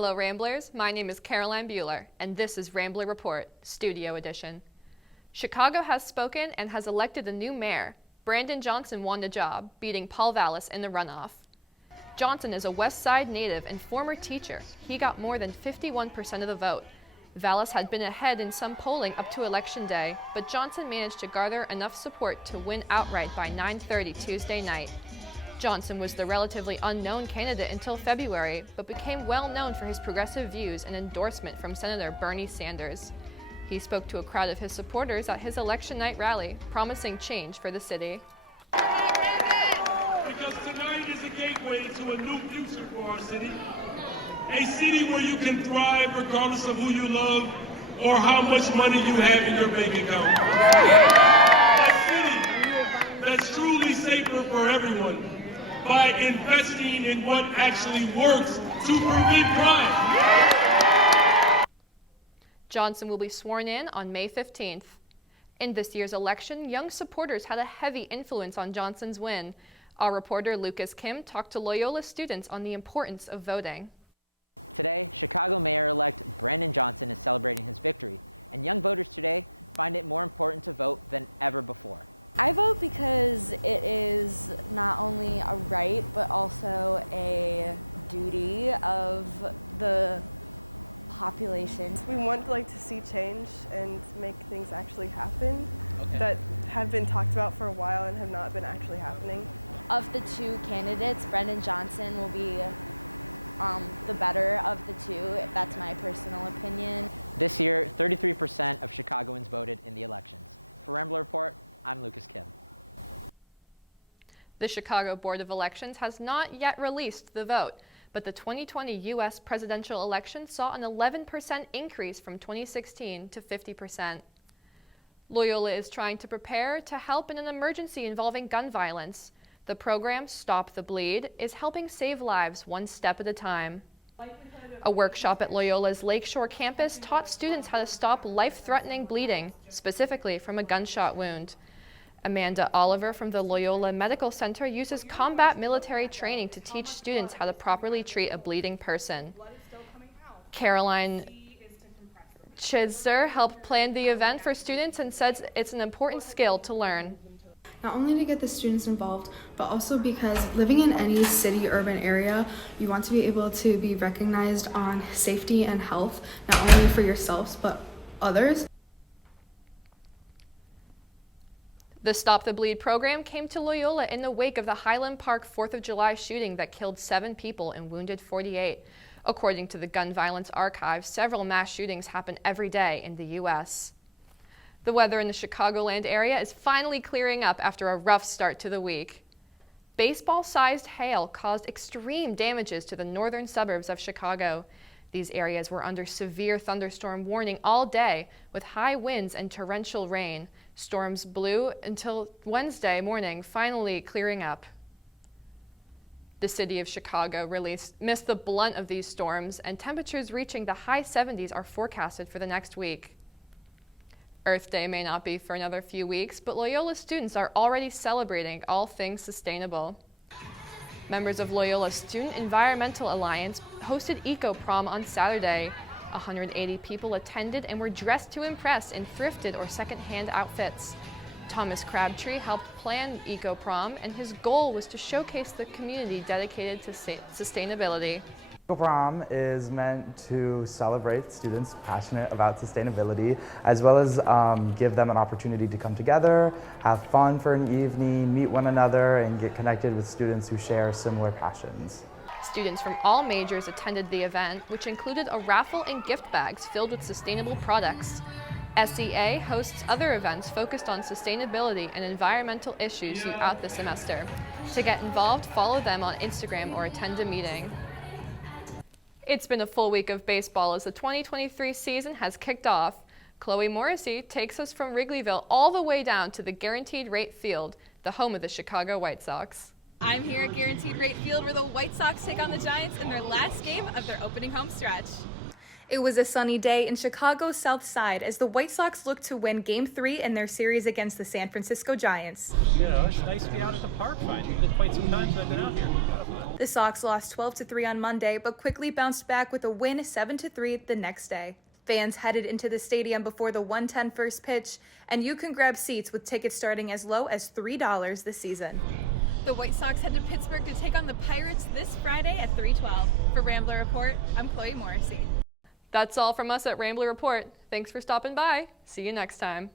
Hello Ramblers, my name is Caroline Buehler, and this is Rambler Report, Studio Edition. Chicago has spoken and has elected a new mayor. Brandon Johnson won the job, beating Paul Vallis in the runoff. Johnson is a West Side native and former teacher. He got more than 51% of the vote. Vallis had been ahead in some polling up to Election Day, but Johnson managed to garner enough support to win outright by 9:30 Tuesday night. Johnson was the relatively unknown candidate until February, but became well known for his progressive views and endorsement from Senator Bernie Sanders. He spoke to a crowd of his supporters at his election night rally, promising change for the city. Because tonight is a gateway to a new future for our city. A city where you can thrive regardless of who you love or how much money you have in your bank account. A city that's truly safer for everyone by investing in what actually works to prevent crime. Johnson will be sworn in on May 15th. In this year's election, young supporters had a heavy influence on Johnson's win. Our reporter Lucas Kim talked to Loyola students on the importance of voting. The Chicago Board of Elections has not yet released the vote, but the 2020 U.S. presidential election saw an 11% increase from 2016 to 50%. Loyola is trying to prepare to help in an emergency involving gun violence. The program, Stop the Bleed, is helping save lives one step at a time. A workshop at Loyola's Lakeshore campus taught students how to stop life-threatening bleeding, specifically from a gunshot wound. Amanda Oliver from the Loyola Medical Center uses combat military training to teach students how to properly treat a bleeding person. Caroline Chizzer helped plan the event for students and says it's an important skill to learn. Not only to get the students involved, but also because living in any city urban area, you want to be able to be recognized on safety and health, not only for yourselves, but others. The Stop the Bleed program came to Loyola in the wake of the Highland Park 4th of July shooting that killed 7 people and wounded 48. According to the Gun Violence Archive, several mass shootings happen every day in the U.S. The weather in the Chicagoland area is finally clearing up after a rough start to the week. Baseball-sized hail caused extreme damages to the northern suburbs of Chicago. These areas were under severe thunderstorm warning all day, with high winds and torrential rain. Storms blew until Wednesday morning, finally clearing up. The city of Chicago missed the blunt of these storms, and temperatures reaching the high 70s are forecasted for the next week. Earth Day may not be for another few weeks, but Loyola students are already celebrating all things sustainable. Members of Loyola Student Environmental Alliance hosted Eco Prom on Saturday. 180 people attended and were dressed to impress in thrifted or second-hand outfits. Thomas Crabtree helped plan Eco Prom, and his goal was to showcase the community dedicated to sustainability. Eco Prom is meant to celebrate students passionate about sustainability, as well as give them an opportunity to come together, have fun for an evening, meet one another, and get connected with students who share similar passions. Students from all majors attended the event, which included a raffle and gift bags filled with sustainable products. SEA hosts other events focused on sustainability and environmental issues throughout the semester. To get involved, follow them on Instagram or attend a meeting. It's been a full week of baseball as the 2023 season has kicked off. Chloe Morrissey takes us from Wrigleyville all the way down to the Guaranteed Rate Field, the home of the Chicago White Sox. I'm here at Guaranteed Rate Field where the White Sox take on the Giants in their last game of their opening home stretch. It was a sunny day in Chicago's South Side as the White Sox looked to win Game 3 in their series against the San Francisco Giants. You know, it's nice to be out at the park finally. It's been quite some time since I've been out here. The Sox lost 12-3 on Monday, but quickly bounced back with a win 7-3 the next day. Fans headed into the stadium before the 1:10 first pitch, and you can grab seats with tickets starting as low as $3 this season. The White Sox head to Pittsburgh to take on the Pirates this Friday at 3:12. For Rambler Report, I'm Chloe Morrissey. That's all from us at Rambler Report. Thanks for stopping by. See you next time.